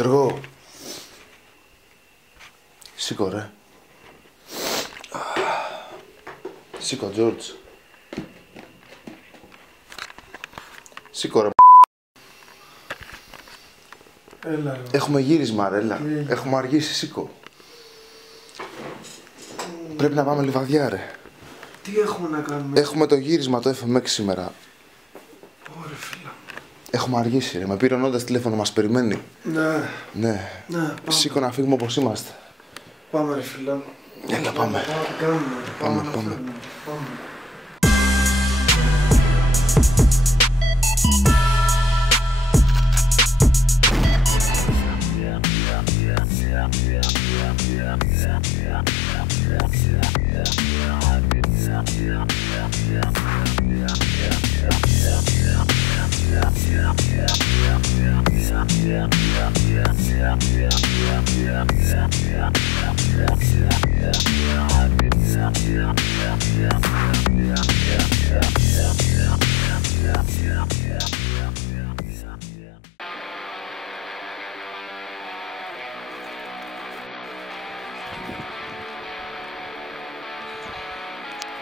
Γιώργο, σήκω ρε. Σήκω, Τζόρτζ. Σήκω ρε. Έλα ρε. Έχουμε γύρισμα ρε, έλα. Έχουμε αργήσει, σήκω. Πρέπει να πάμε Λιβαδιά ρε. Τι έχουμε να κάνουμε? Έχουμε το γύρισμα το FMX σήμερα. Ωραία φίλα. Έχουμε αργήσει ρε, με πήρε ο Νόντας τηλέφωνο, μας περιμένει. Ναι. Ναι. Πάμε. Σήκω να φύγουμε όπως είμαστε. Πάμε ρε φίλα. Έλα πάμε. Πάμε.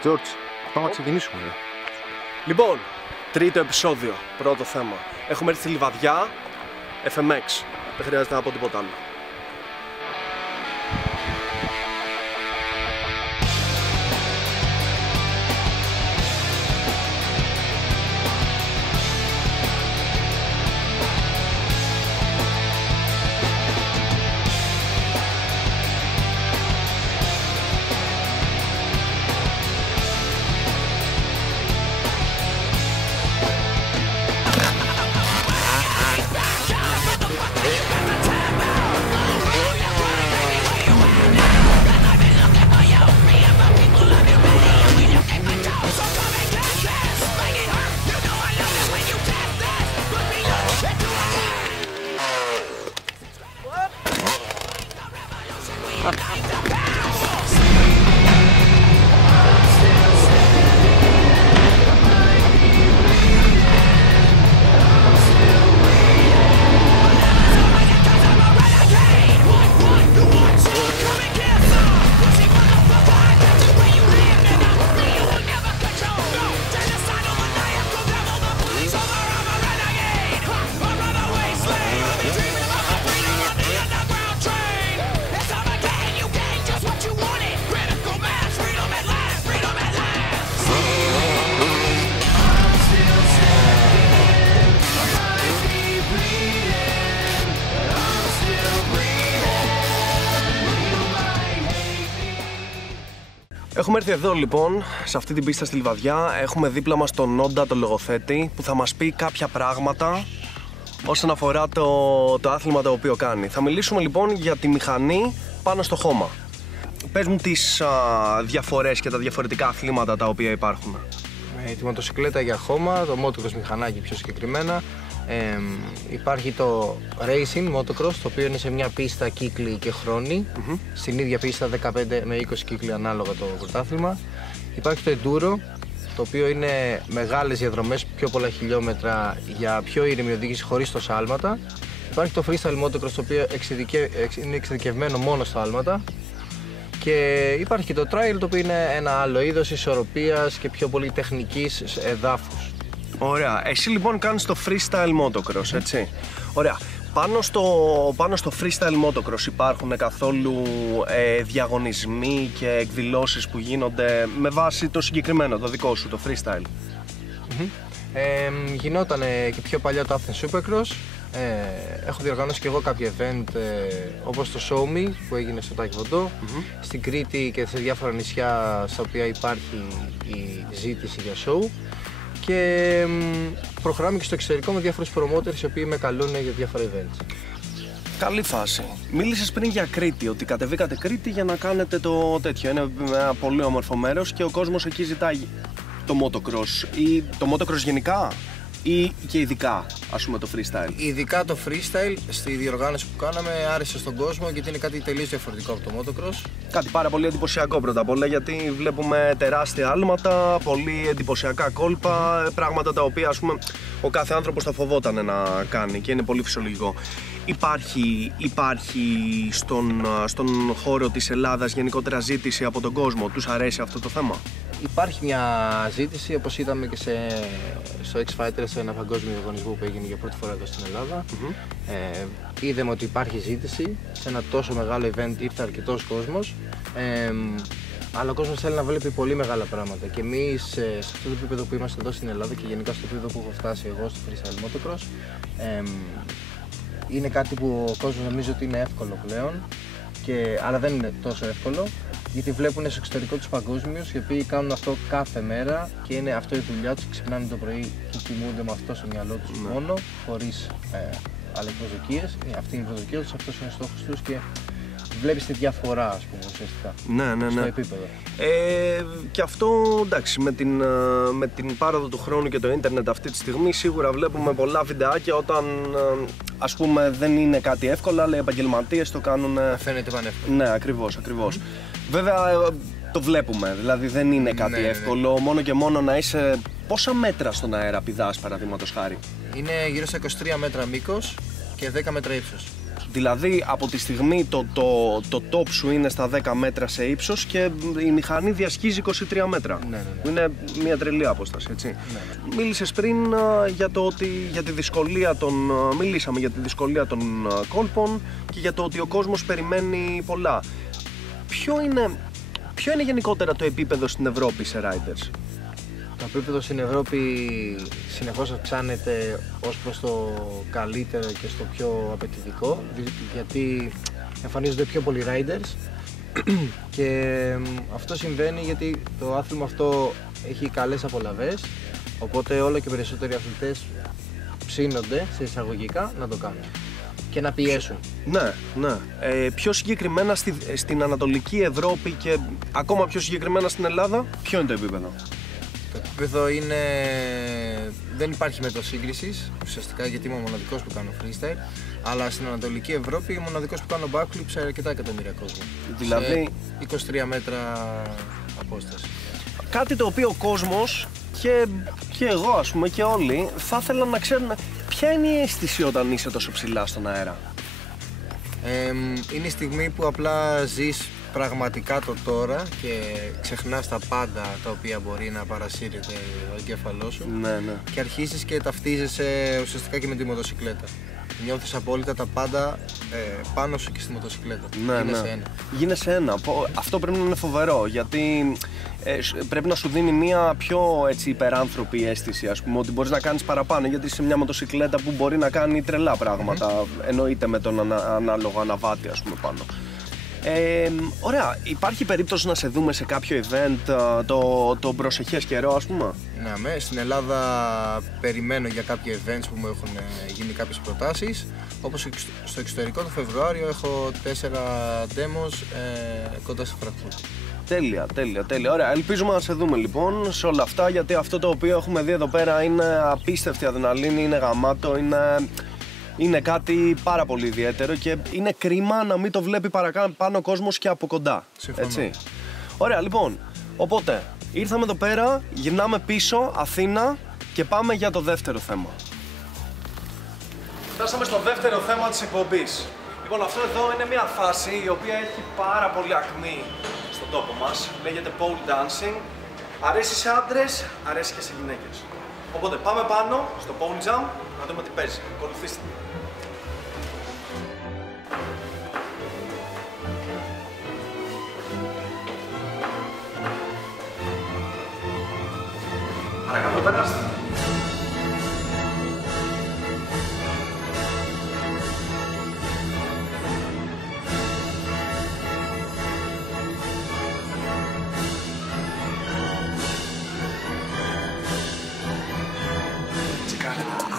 Τζόρτζ, πάμε να ξεκινήσουμε. Λοιπόν, τρίτο επεισόδιο, πρώτο θέμα. Έχουμε έρθει στη Λιβαδιά, FMX. Δεν χρειάζεται να πω τίποτα άλλο. Έχουμε έρθει εδώ λοιπόν, σε αυτή την πίστα στη Λιβαδιά. Έχουμε δίπλα μας τον Νόντα, τον λογοθέτη, που θα μας πει κάποια πράγματα όσον αφορά το άθλημα το οποίο κάνει. Θα μιλήσουμε λοιπόν για τη μηχανή πάνω στο χώμα. Πες μου τις διαφορές και τα διαφορετικά αθλήματα τα οποία υπάρχουν. Τη μοτοσυκλέτα για χώμα, το motocross μηχανάκι πιο συγκεκριμένα. Υπάρχει το racing motocross, το οποίο είναι σε μια πίστα κύκλοι και χρόνοι. Στην ίδια πίστα 15 με 20 κύκλοι ανάλογα το πρωτάθλημα. Υπάρχει το enduro, το οποίο είναι μεγάλες διαδρομές, πιο πολλά χιλιόμετρα για πιο ήρεμη οδήγηση χωρίς τόσα άλματα. Υπάρχει το freestyle motocross, το οποίο είναι εξειδικευμένο μόνο στα άλματα. Και υπάρχει και το trail, το οποίο είναι ένα άλλο είδος ισορροπίας και πιο πολύ τεχνικής εδάφους. Ωραία. Εσύ λοιπόν κάνεις το freestyle motocross, έτσι. Ωραία. Πάνω στο freestyle motocross υπάρχουν καθόλου διαγωνισμοί και εκδηλώσεις που γίνονται με βάση το συγκεκριμένο, το δικό σου, το freestyle? Γινόταν και πιο παλιά το Athens Supercross. Έχω διοργανώσει και εγώ κάποια event όπως το Show Me που έγινε στο Τάκη Βοντό, στην Κρήτη και σε διάφορα νησιά στα οποία υπάρχει η ζήτηση για show. Και προχωράμε και στο εξωτερικό με διάφορους promoters οι οποίοι με καλούν για διάφορα events. Καλή φάση. Μίλησες πριν για Κρήτη, ότι κατεβήκατε Κρήτη για να κάνετε το τέτοιο. Είναι ένα πολύ όμορφο μέρος και ο κόσμος εκεί ζητάει το motocross. Ή το motocross γενικά ή και ειδικά, ας πούμε, το freestyle? Ειδικά το freestyle, στη διοργάνωση που κάναμε, άρεσε στον κόσμο γιατί είναι κάτι τελείως διαφορετικό από το motocross. Κάτι πάρα πολύ εντυπωσιακό πρώτα απ' όλα, γιατί βλέπουμε τεράστια άλματα, πολύ εντυπωσιακά κόλπα, πράγματα τα οποία, ας πούμε, ο κάθε άνθρωπος θα φοβόταν να κάνει και είναι πολύ φυσιολογικό. Υπάρχει στον χώρο της Ελλάδας γενικότερα ζήτηση από τον κόσμο? Τους αρέσει αυτό το θέμα? Υπάρχει μια ζήτηση, όπως είδαμε και στο X Fighter, σε ένα παγκόσμιο διαγωνισμό που έγινε για πρώτη φορά εδώ στην Ελλάδα. Είδαμε ότι υπάρχει ζήτηση, σε ένα τόσο μεγάλο event ήρθε αρκετός κόσμος, αλλά ο κόσμος θέλει να βλέπει πολύ μεγάλα πράγματα και εμείς σε αυτό το επίπεδο που είμαστε εδώ στην Ελλάδα και γενικά στο επίπεδο που έχω φτάσει εγώ στο freestyle motocross, είναι κάτι που ο κόσμος νομίζει ότι είναι εύκολο πλέον, αλλά δεν είναι τόσο εύκολο, γιατί βλέπουν στο εξωτερικό τους παγκόσμιους οι οποίοι κάνουν αυτό κάθε μέρα και είναι αυτό η δουλειά τους, ξυπνάνε το πρωί και κοιμούνται με αυτό στο μυαλό τους μόνο, χωρίς άλλες προσδοκίες. Αυτή είναι η προσδοκία τους, αυτός είναι ο στόχος τους και βλέπεις τη διαφορά, ας πούμε, ουσιαστικά, στο επίπεδο. Και αυτό, εντάξει, με την πάροδο του χρόνου και το ίντερνετ αυτή τη στιγμή σίγουρα βλέπουμε πολλά βιντεάκια όταν, ας πούμε, δεν είναι κάτι εύκολο, αλλά οι επαγγελματίες το κάνουν... Φαίνεται πανεύκολο. Ναι, ακριβώς. Βέβαια, το βλέπουμε, δηλαδή δεν είναι κάτι εύκολο, μόνο και μόνο να είσαι... Πόσα μέτρα στον αέρα πηδάς, παραδείγματος χάρη? Είναι γύρω στα 23 μέτρα μήκος και 10 μέτρα ύψος. Δηλαδή από τη στιγμή το top σου είναι στα 10 μέτρα σε ύψος και η μηχανή διασχίζει 23 μέτρα. Ναι. Που είναι μια τρελή απόσταση, έτσι. Ναι. Μίλησες πριν μιλήσαμε για τη δυσκολία των κόλπων και για το ότι ο κόσμος περιμένει πολλά. Ποιο είναι γενικότερα το επίπεδο στην Ευρώπη σε riders? Το επίπεδο στην Ευρώπη συνεχώς αυξάνεται ως προς το καλύτερο και στο πιο απαιτητικό, γιατί εμφανίζονται πιο πολλοί riders και αυτό συμβαίνει γιατί το άθλημα αυτό έχει καλές απολαβές, οπότε όλο και περισσότεροι αθλητές ψήνονται σε εισαγωγικά να το κάνουν και να πιέσουν. Ναι. Πιο συγκεκριμένα στην Ανατολική Ευρώπη και ακόμα πιο συγκεκριμένα στην Ελλάδα, ποιο είναι το επίπεδο? Το επίπεδο δεν υπάρχει μέτρο σύγκρισης, ουσιαστικά γιατί είμαι ο μοναδικός που κάνω freestyle, αλλά στην Ανατολική Ευρώπη είμαι ο μοναδικός που κάνω backflip σε αρκετά εκατομμύρια κόσμο. Δηλαδή 23 μέτρα απόσταση. Κάτι το οποίο ο κόσμος και εγώ, ας πούμε, και όλοι θα ήθελαν να ξέρουν ποια είναι η αίσθηση όταν είσαι τόσο ψηλά στον αέρα. Είναι η στιγμή που απλά ζεις πραγματικά το τώρα και ξεχνάς τα πάντα τα οποία μπορεί να παρασύρεται ο εγκέφαλός σου. Ναι. Και αρχίζεις και ταυτίζεσαι ουσιαστικά και με τη μοτοσυκλέτα. Νιώθεις απόλυτα τα πάντα πάνω σου και στη μοτοσυκλέτα. Γίνεσαι ένα. Αυτό πρέπει να είναι φοβερό, γιατί πρέπει να σου δίνει μια πιο υπεράνθρωπη αίσθηση, ας πούμε, ότι μπορείς να κάνεις παραπάνω, γιατί είσαι μια μοτοσυκλέτα που μπορεί να κάνει τρελά πράγματα, εννοείται με τον ανάλογο αναβάτη, ας πούμε, πάνω. Ωραία, υπάρχει περίπτωση να σε δούμε σε κάποιο event το προσεχές καιρό, ας πούμε? Ναι, στην Ελλάδα περιμένω για κάποια events που μου έχουν γίνει κάποιες προτάσεις, όπως στο εξωτερικό το Φεβρουάριο έχω 4 demos κοντά στη Φραγκφούρτη. Τέλεια. Ωραία, ελπίζουμε να σε δούμε λοιπόν σε όλα αυτά, γιατί αυτό το οποίο έχουμε δει εδώ πέρα είναι απίστευτη αδρεναλίνη, είναι γαμάτο, είναι κάτι πάρα πολύ ιδιαίτερο και είναι κρίμα να μην το βλέπει παραπάνω ο κόσμος και από κοντά. Συμφωνώ. Έτσι. Ωραία, λοιπόν, οπότε ήρθαμε εδώ πέρα, γυρνάμε πίσω, Αθήνα και πάμε για το δεύτερο θέμα. Φτάσαμε στο δεύτερο θέμα της εκπομπής. Λοιπόν, αυτό εδώ είναι μια φάση η οποία έχει πάρα πολύ ακμή στον τόπο μας. Λέγεται pole dancing. Αρέσει σε άντρες, αρέσει και σε γυναίκες. Οπότε πάμε πάνω στο pole jump να δούμε τι παίζει. Ακολουθήστε. Παρακαλώ, περάστε.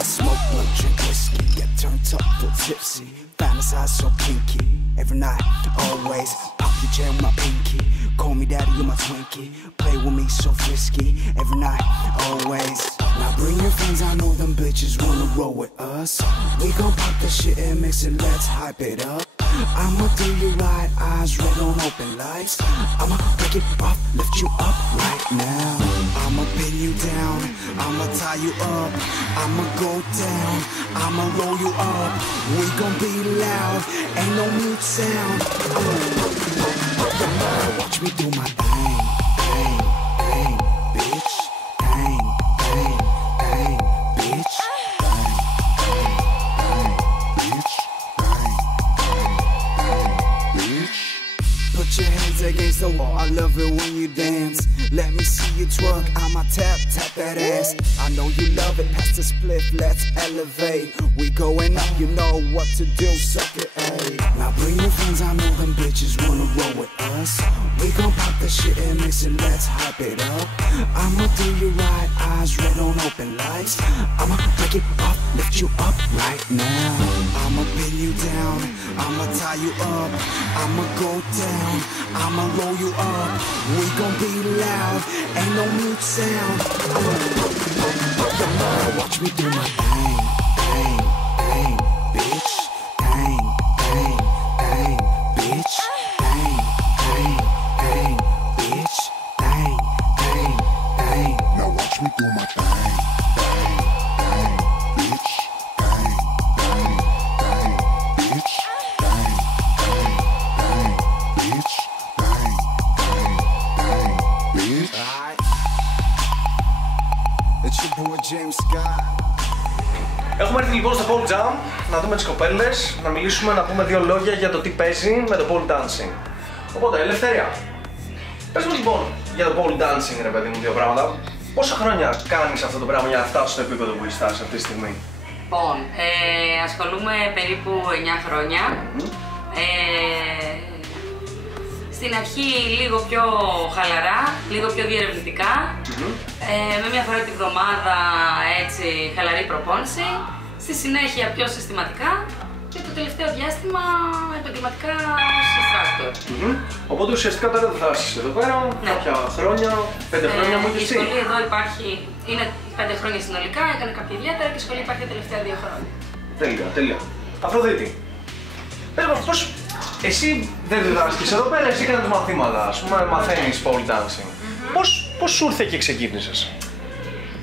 I smoke, blow, drink whiskey, get turned up, feel tipsy, fantasize so kinky. Every night, always, pop your jam with my pinky. Call me daddy, you're my Twinkie. Play with me so frisky. Every night, always. Now bring your friends, I know them bitches wanna roll with us. We gon' pop the shit and mix it, let's hype it up. I'ma do you right, eyes red on open lights. I'ma break it off, lift you up right now. I'ma pin you down, I'ma tie you up. I'ma go down, I'ma roll you up. We gon' be loud, ain't no mute sound. Watch me do my thing, thing, thing, bitch. Thing, thing, thing, bitch. Put your hands against the wall, I love it when you dance. Let me see you twerk, I'ma tap, tap that ass. I know you love it, pass the spliff, let's elevate. We going up, you know what to do, suck it, ayy. Now bring your friends, I know them bitches wanna roll with us. We gon' pop the shit and mix it, let's hype it up. I'ma do you right, eyes red on open lights. I'ma break it off, lift you up right now. I'ma pin you down, I'ma tie you up. I'ma go down, I'ma roll you up. We gon' be loud, ain't no mute sound. Watch me do my thing, thing, thing, bitch. Thing, thing, thing, bitch. Thing, thing, thing, bitch. Thing, thing, thing. Now watch me do my thing, thing, thing, bitch. Thing, thing, thing, bitch. Thing, thing, thing, bitch. Thing, thing, thing, bitch. Alright. It's your boy James Scott. Έχουμε έρθει λοιπόν στο pole jam να δούμε τις κοπέλες, να μιλήσουμε, να πούμε δύο λόγια για το τι παίζει με το pole dancing. Οπότε, Ελευθερία, πες μου λοιπόν για το pole dancing, ρε παιδί μου, δύο πράγματα. Πόσα χρόνια κάνεις αυτό το πράγμα για να φτάσεις στο επίπεδο που είσαι αυτή τη στιγμή? Λοιπόν, ασχολούμαι περίπου 9 χρόνια. Στην αρχή λίγο πιο χαλαρά, λίγο πιο διερευνητικά, με μια φορά τη βδομάδα έτσι χαλαρή προπόνηση, στη συνέχεια πιο συστηματικά και το τελευταίο διάστημα επαγγελματικά ως instructor. Οπότε ουσιαστικά τώρα δεν θα είσαι εδώ πέρα, κάποια χρόνια, 5 χρόνια μου και εσύ. Η σχολή εδώ υπάρχει, είναι 5 χρόνια συνολικά, έκανε κάποια ιδιαίτερα και η σχολή υπάρχει τα τελευταία 2 χρόνια. Τέλεια, τέλεια. Αφροδίτη, πες μας πώς εσύ δεν διδάσκεις εδώ πέρα, εσύ κάνεις μαθήματα, ας πούμε, μαθαίνεις pole dancing. Πώς σου ήρθε και ξεκίνησες?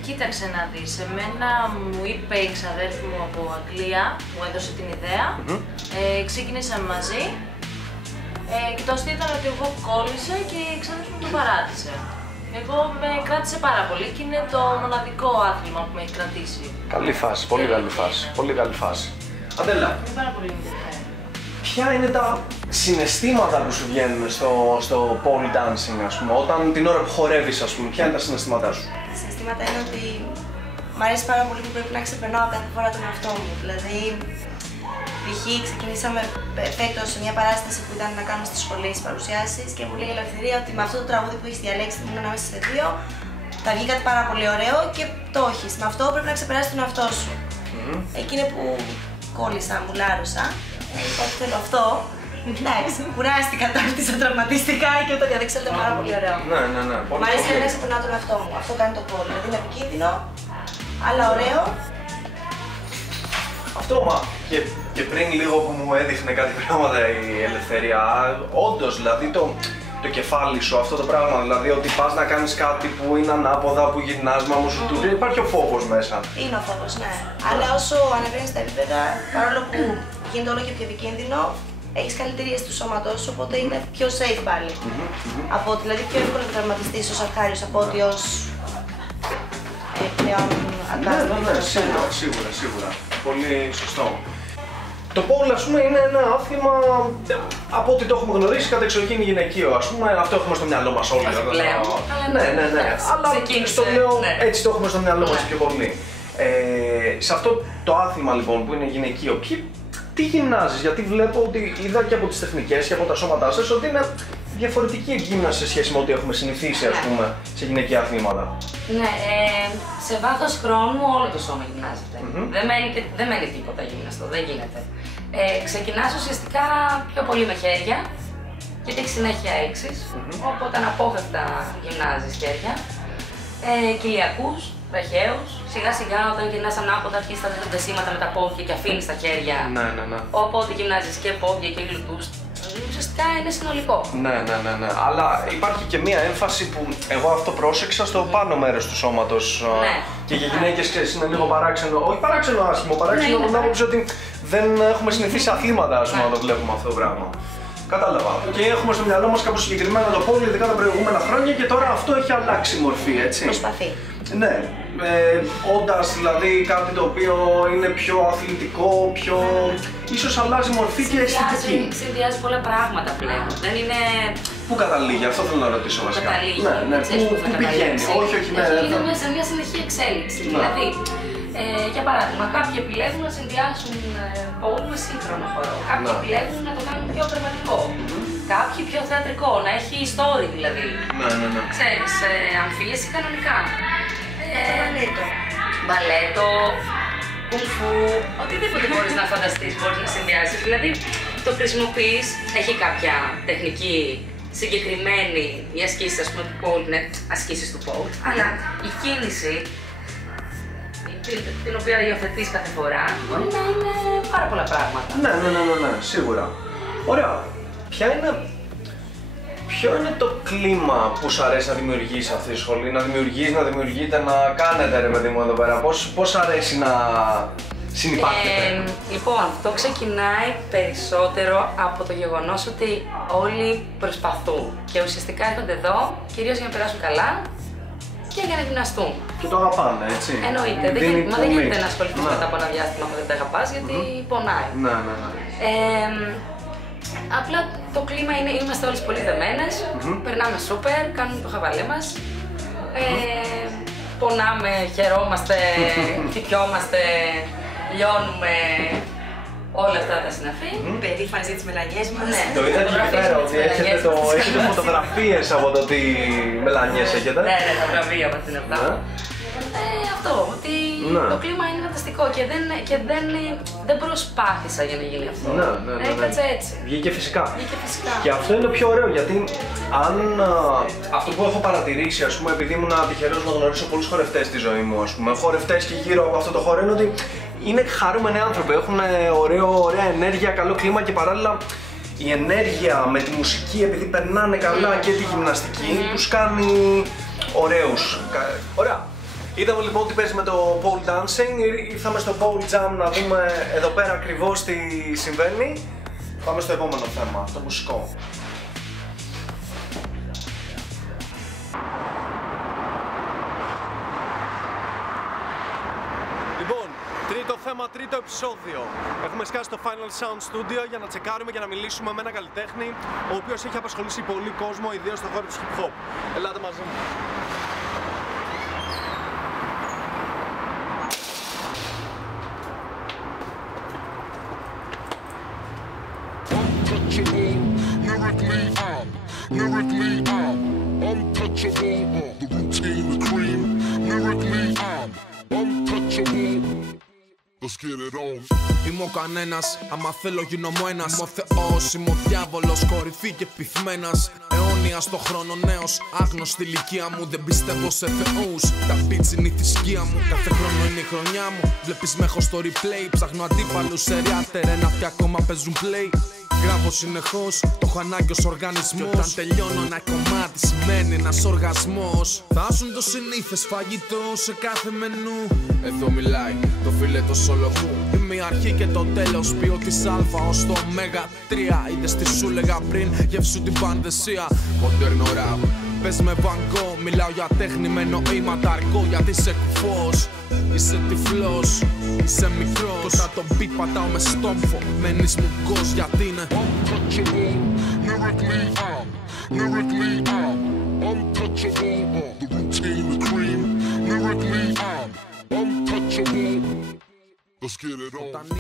Κοίταξε να δεις, εμένα μου είπε η ξαδέρφη μου από Αγγλία, μου έδωσε την ιδέα, ξεκινήσαμε μαζί και το αστείο ήταν ότι εγώ κόλλησα και η ξαδέρφη μου το παράτησε. Εγώ με κράτησε πάρα πολύ και είναι το μοναδικό άθλημα που με έχει κρατήσει. Καλή φάση, πολύ καλή φάση, πολύ καλή φάση. Αντέλα, Είναι πάρα πολύ ενδιαφέρον. ποια είναι τα συναισθήματα που σου βγαίνουν στο pole dancing, ας πούμε, όταν την ώρα που χορεύεις, ας πούμε, ποια είναι τα συναισθήματά σου? Τα συναισθήματα είναι ότι μ' αρέσει πάρα πολύ που πρέπει να ξεπερνάω κάθε φορά τον εαυτό μου. Δηλαδή, π.χ. ξεκινήσαμε φέτος σε μια παράσταση που ήταν να κάνουμε στη σχολή στις παρουσιάσεις και μου λέει η Ελευθερία ότι με αυτό το τραγούδι που έχεις διαλέξει, ήμουν ανάμεσα σε δύο, θα βγει κάτι πάρα πολύ ωραίο και το έχεις. Με αυτό πρέπει να ξεπεράσεις τον εαυτό σου. Εκείνη που κόλλησα, μου λάρωσα. Είπα ότι θέλω αυτό. Εντάξει, κουράστηκα, ταύτισα, τραυματίστηκα και όταν διαδείξα ήταν πάρα πολύ ωραίο. Ναι. Μ' αρέσει να ξεπερνάω τον εαυτό μου. Αυτό κάνει το πόλο. Δηλαδή είναι επικίνδυνο, αλλά ωραίο. Αυτό, μα και πριν λίγο που μου έδειχνε κάτι πράγματα η Ελευθερία, όντως δηλαδή το κεφάλι σου, αυτό το πράγμα, δηλαδή ότι πας να κάνεις κάτι που είναι ανάποδα, που γυρνάς, μα μου σου του υπάρχει ο φόβος μέσα. Είναι ο φόβος, ναι. Αλλά όσο ανεβαίνεις στα επίπεδα, παρόλο που γίνεται όλο και πιο επικίνδυνο, έχεις καλύτερη αίσθηση του σώματός σου, οπότε είναι πιο safe πάλι. Δηλαδή πιο εύκολο να τραυματιστείς ως αρχάριος από ότι ως πλέον αντάστοιχο. Ναι, σίγουρα. Πολύ σωστό. Το pole, ας πούμε, είναι ένα άθλημα, από ό,τι το έχουμε γνωρίσει, κατεξοχήν γυναικείο, ας πούμε, αυτό έχουμε στο μυαλό μας όλοι. Πλέον. Ναι. Αλλά στο λέω, έτσι το έχουμε στο μυαλό μας πιο πολύ. Σε αυτό το άθλημα λοιπόν που είναι γυναικείο, τι γυμνάζεις? Γιατί βλέπω ότι είδα και από τις τεχνικές και από τα σώματά σας ότι είναι διαφορετική γύμναση σε σχέση με ό,τι έχουμε συνηθίσει, ας πούμε, σε γυναικεία αθλήματα. Ναι, σε βάθος χρόνου όλο το σώμα γυμνάζεται. Δεν μένει τίποτα γυμναστό, δεν γίνεται. Ξεκινάς ουσιαστικά πιο πολύ με χέρια, γιατί έχει συνέχεια έλξεις, οπότε αναπόφευκτα γυμνάζεις χέρια, κοιλιακούς, βραχαίους. Σιγά σιγά όταν γυρνάς ανάποδα αρχίζεις τα δίνονται σήματα με τα πόδια και αφήνεις τα χέρια. Ναι. Οπότε γυμνάζεις και πόδια και γλουτούς. Ουσιαστικά είναι συνολικό. Ναι. Αλλά υπάρχει και μία έμφαση που εγώ αυτό πρόσεξα στο πάνω μέρος του σώματος. Ναι. Και για γυναίκες είναι λίγο παράξενο. Όχι παράξενο άσχημο, παράξενο από την άποψη ότι δεν έχουμε συνηθίσει αθλήματα να το βλέπουμε αυτό το πράγμα. Κατάλαβα. Και έχουμε στο μυαλό μας κάπως συγκεκριμένα το πόλο, ειδικά τα προηγούμενα χρόνια και τώρα αυτό έχει αλλάξει μορφή, έτσι. Προσπαθεί. Ναι. Όντας δηλαδή κάτι το οποίο είναι πιο αθλητικό, πιο. Ίσως αλλάζει μορφή και αισθητική. Συνδυάζει πολλά πράγματα πλέον. Δεν είναι. Πού καταλήγει, αυτό θέλω να ρωτήσω βασικά. Καταλήγει. Ναι, Ξέρεις πού θα πηγαίνει. Όχι, ναι. Είναι σε μια συνεχή εξέλιξη. Ναι. Δηλαδή, για παράδειγμα, κάποιοι επιλέγουν να συνδυάσουν πόλο με σύγχρονο χώρο. Κάποιοι επιλέγουν να το κάνουν πιο πραγματικό. Κάποιοι πιο θεατρικό, να έχει story δηλαδή. Ναι. Ξέρεις, αμφίεση κανονικά. Μπαλέτο, κουμφού, οτιδήποτε μπορείς να φανταστείς, μπορείς να συνδυάσεις. Δηλαδή, το χρησιμοποιείς, έχει κάποια τεχνική συγκεκριμένη, οι ασκήσεις, ας πούμε, του pole, είναι ασκήσεις του pole, αλλά η κίνηση, την οποία υιοθετείς κάθε φορά, μπορεί να είναι πάρα πολλά πράγματα. Ναι, σίγουρα. Ωραία. Ποιο είναι το κλίμα που σου αρέσει να δημιουργείς αυτή τη σχολή, να δημιουργείτε, να κάνετε ρε παιδί μου εδώ πέρα, πώς αρέσει να συνυπάρχετε? Λοιπόν, αυτό ξεκινάει περισσότερο από το γεγονός ότι όλοι προσπαθούν και ουσιαστικά έρχονται εδώ κυρίως για να περάσουν καλά και για να γυμναστούν. Και το αγαπάνε, έτσι. Εννοείται. Δεν γίνεται να ασχοληθείς μετά από ένα διάστημα που δεν τα αγαπάς γιατί πονάει. Ναι. Απλά το κλίμα είναι, είμαστε όλες πολύ δεμένες, περνάμε σούπερ, κάνουμε το χαβαλέ μας, πονάμε, χαιρόμαστε, χτυπιόμαστε, λιώνουμε όλα αυτά τα συναφή. Περήφανες για τις μελανιές μας. Ναι. Το είδα και εκεί πέρα ότι έχετε φωτογραφίες από το τι μελανιές έχετε. Ναι, τα βραβεία μας είναι αυτά. Αυτό, ότι το κλίμα είναι φανταστικό και δεν προσπάθησα για να γίνει αυτό. Ναι. Έκατσα έτσι. Βγήκε φυσικά. Και αυτό είναι το πιο ωραίο γιατί αυτό που έχω παρατηρήσει, ας πούμε, επειδή ήμουν τυχερός να γνωρίσω πολλούς χορευτές στη ζωή μου, ας πούμε, χορευτές και γύρω από αυτό το χώρο, είναι ότι είναι χαρούμενοι άνθρωποι, έχουν ωραία ενέργεια, καλό κλίμα και παράλληλα η ενέργεια με τη μουσική, επειδή περνάνε καλά και τη γυμναστική, τους κάνει ωραίους. Ωραία. Είδαμε λοιπόν τι παίζει με το pole dancing, ήρθαμε στο pole jam να δούμε εδώ πέρα ακριβώς τι συμβαίνει. Πάμε στο επόμενο θέμα, το μουσικό. Λοιπόν, τρίτο θέμα, τρίτο επεισόδιο. Έχουμε σκάσει στο Final Sound Studio για να τσεκάρουμε και να μιλήσουμε με έναν καλλιτέχνη ο οποίος έχει απασχολήσει πολύ κόσμο, ιδίως στον χώρο της hip hop. Ελάτε μαζί μου. Lyrically, I'm untouchable. The routine, the cream. Lyrically, I'm untouchable. Let's get it on. Είμαι ο κανένας, άμα θέλω γίνομαι ένας. Είμαι ο Θεός, είμαι ο διάβολος, κορυφή και πυθμένας. Αιώνια στο χρόνο νέος, άγνωστη ηλικία μου. Δεν πιστεύω σε θεούς, τα beats είναι η θρησκεία μου. Κάθε χρόνο είναι η χρονιά μου. Βλέπεις με έχω στο replay, ψάχνω αντίπαλους σε ριάτερ. Ένα αυτοί ακόμα παίζουν play. Γράφω συνεχώς, το έχω ανάγκη ως οργανισμός. Και όταν τελειώνω ένα κομμάτι σημαίνει ένας οργασμός. Φτάσουν το συνήθες φαγητό σε κάθε μενού. Εδώ μιλάει το φιλέτο σόλο μου. Είμαι η αρχή και το τέλος, ποιό της αλφα ως το ωμέγα 3. Είδες τι σου λέγα πριν, γεύσου την πανδεσία. Μοντέρνο ραπ, πες με βαγκό. Μιλάω για τέχνη με νοήματα αργό. Γιατί είσαι κουφός, είσαι τυφλός, είσαι μικρός. Κοντά το beat πατάω με στόμφο. Μένεις μου γκος γιατί είναι Untouchable. Lyrically, I'm untouchable. The routine, the cream. Lyrically, I'm untouchable. Let's get it on.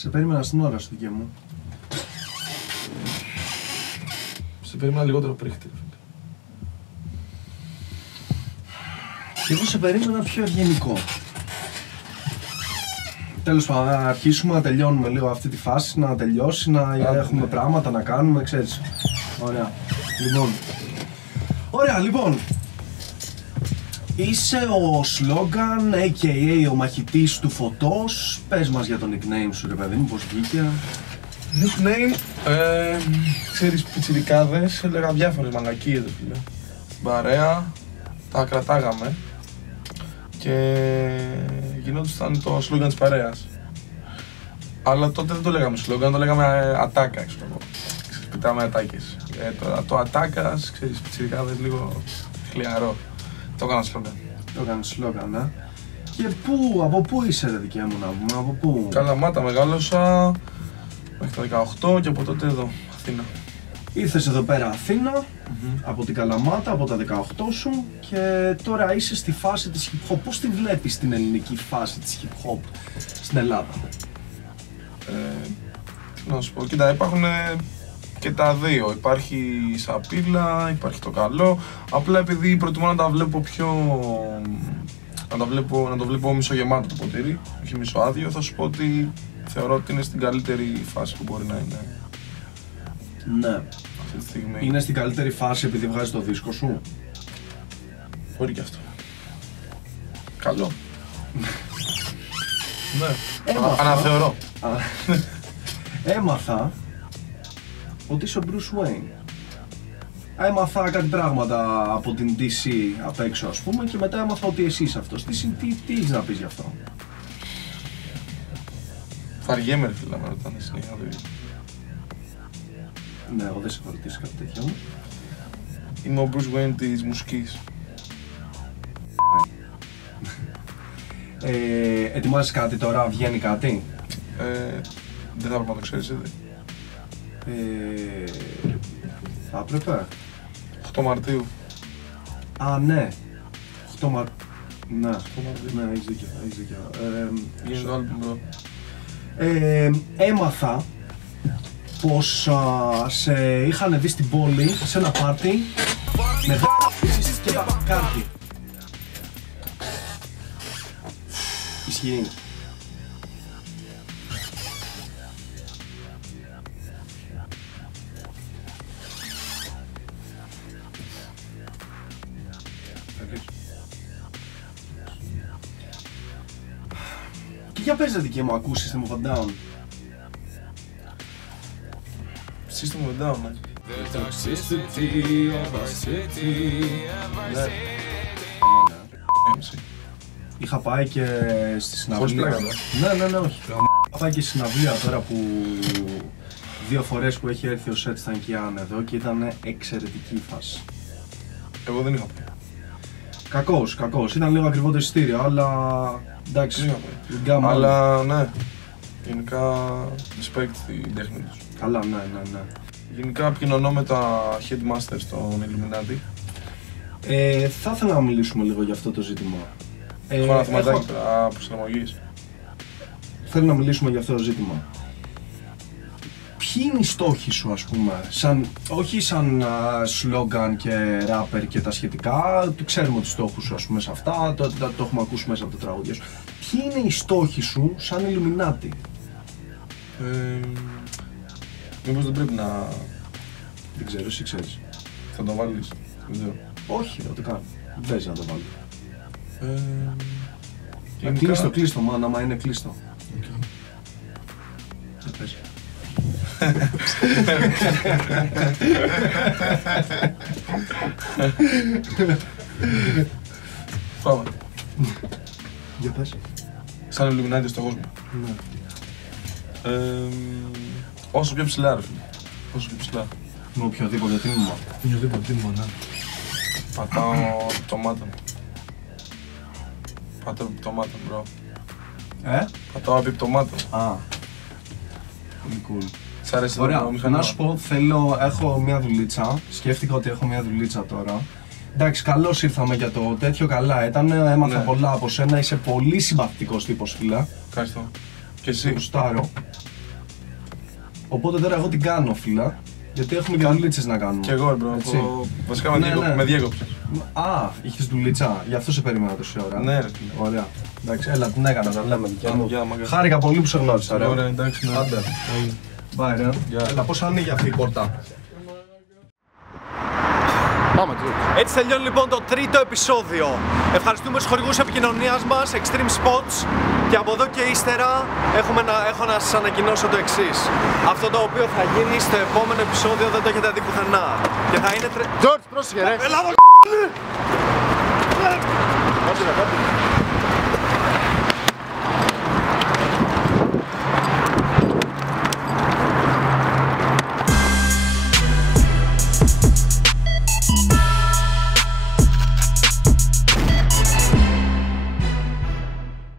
Σε περίμενα στην ώρα σου, δικαί μου. Σε περίμενα λιγότερο πρίχτη. Και εγώ σε περίμενα πιο ευγενικό. Τέλος πάντων, να αρχίσουμε να τελειώνουμε λίγο αυτή τη φάση, να τελειώσει, να έχουμε πράγματα να κάνουμε, ξέρεις. Ωραία. Λοιπόν, είσαι ο Slogan, a.k.a. ο μαχητής του φωτός. Πες μας για το nickname σου, ρε παιδί μου, πώς βγήκε. Nickname, ξέρεις, πιτσιρικάδες, έλεγα διάφορες μαλακίες, φίλε. Στην παρέα, τα κρατάγαμε και γινόταν το slogan της παρέας. Αλλά τότε δεν το λέγαμε slogan, το λέγαμε ατάκα, ξέρω εγώ. Πετάμε ατάκες. Τώρα το ατάκας, ξέρεις, πιτσιρικάδες, λίγο χλιαρό. Το έκανα slogan. Το έκανες slogan, Και από πού είσαι, ρε δικιά μου, να πούμε, από πού? Καλαμάτα μεγάλωσα μέχρι τα 18 και από τότε εδώ, Αθήνα. Ήρθες εδώ πέρα Αθήνα, από την Καλαμάτα, από τα 18 σου και τώρα είσαι στη φάση της hip hop. Πώς τη βλέπεις την ελληνική φάση της hip hop στην Ελλάδα? Τι να σου πω, κοίτα, υπάρχουν και τα δύο. Υπάρχει η σαπίλα, υπάρχει το καλό. Απλά επειδή προτιμώ να τα βλέπω πιο... να το βλέπω μισογεμάτο το ποτήρι, όχι μισοάδιο, θα σου πω ότι θεωρώ ότι είναι στην καλύτερη φάση που μπορεί να είναι. Ναι. Αυτή τη στιγμή. Είναι στην καλύτερη φάση επειδή βγάζει το δίσκο σου? Μπορεί και αυτό. Καλό. Ναι. Αναθεωρώ. Έμαθα ότι είσαι ο Bruce Wayne. Έμαθα κάτι πράγματα από την DC απ' έξω, ας πούμε, και μετά έμαθα ότι εσύ είσαι αυτός. Τι έχεις να πεις γι' αυτό? Βαριέμαι, ρε φίλε, με ρωτάνε συνέχεια το ίδιο. Ναι, εγώ δεν σε έχω ρωτήσει κάτι τέτοιο. Είμαι ο Bruce Wayne της μουσικής. Ετοιμάζεις κάτι τώρα, βγαίνει κάτι? Δεν θα έπρεπε να το ξέρεις, ήδη. Θα έπρεπε. 8 Μαρτίου. Α, ναι. 8 Μαρτίου. Ναι, Ναι, έχεις δίκιο. Γίνεται το άλμπουμ, bro. Έμαθα πως σε είχαν δει στην πόλη σε ένα πάρτι με δ***σεις και κάρτι. Ισχύει? Και για πες, δική μου, ακούς System of a Down? System of a Down, ναι. MC. Είχα πάει και στη συναυλία. πλάκα, Ναι, όχι. Είχα πάει και στη συναυλία τώρα που 2 φορές που έχει έρθει ο Σετ στα Ικιάν εδώ και ήταν εξαιρετική η φάση. Εγώ δεν είχα πάει. Κακός. Ήταν λίγο ακριβό το εισιτήριο, αλλά εντάξει. Γκάμα. Αλλά ναι. Γενικά respect την τέχνη τους. Καλά, ναι. Γενικά επικοινωνώ με τα headmasters των Illuminati. Θα ήθελα να μιλήσουμε λίγο για αυτό το ζήτημα. Έχω ένα θεματάκι τώρα προσαρμογής. Θέλω να μιλήσουμε για αυτό το ζήτημα. Ποιοι είναι οι στόχοι σου, ας πούμε, όχι σαν σλόγγαν και ράπερ και τα σχετικά, το ξέρουμε τους στόχους σου, ας πούμε, σε αυτά, το έχουμε ακούσει μέσα από τα τραγούδια σου. Ποιοι είναι οι στόχοι σου σαν Illuminati? Μήπως δεν πρέπει να... Δεν ξέρω, εσύ ξέρεις. Θα το βάλεις, δεν ξέρω. Όχι, δεν το κάνω. Δεν παίζει να το βάλω. Γενικά... Κλείστο, μάνα, άμα είναι κλείστο. Δεν παίζει. Πάμε. Για πες. Σαν Illuminati στον κόσμο. Ναι. Όσο πιο ψηλά, ρε φίλε. Όσο πιο ψηλά. Με οποιοδήποτε τίμημα. Οποιοδήποτε τίμημα, ναι. Πατάω πτωμάτων. Πατάω επιπτωμάτων, bro. Πατάω επιπτωμάτων. Α. Πολύ cool. Σ' αρέσει ωραία, το μηχανήμα? να σου πω, έχω μια δουλίτσα. Σκέφτηκα ότι έχω μια δουλίτσα τώρα. Εντάξει, καλώς ήρθαμε για το τέτοιο, καλά ήταν. Έμαθα πολλά από σένα. Είσαι πολύ συμπαθητικός τύπος, φίλε. Ευχαριστώ. Και εσύ. Γουστάρω. Οπότε τώρα εγώ την κάνω, φίλα. Γιατί έχουμε και δουλίτσες να κάνουμε. Κι εγώ, μπρο. Βασικά με διέκοψε. Α, είχες δουλίτσα. Γι' αυτό σε περίμενα τόση ώρα. Ναι, ρε φίλε. Ωραία. Εντάξει, έλα, την έκανα, τα λέμε. Γεια, Χάρηκα πολύ που σε γνώρισα. Ωραία, εντάξει. Άντε. Bye, ρε. Έλα, πώς ανοίγει αυτή η πόρτα. Πάμε, George. Έτσι τελειώνει λοιπόν το τρίτο επεισόδιο. Ευχαριστούμε τους χορηγούς επικοινωνίας μας, Extreme Spots. Και από εδώ και ύστερα έχω να σας ανακοινώσω το εξής. Αυτό το οποίο θα γίνει στο επόμενο επεισόδιο δεν το έχετε δει πουθενά. Και θα είναι George, πρόσεχε ρε. Έλα,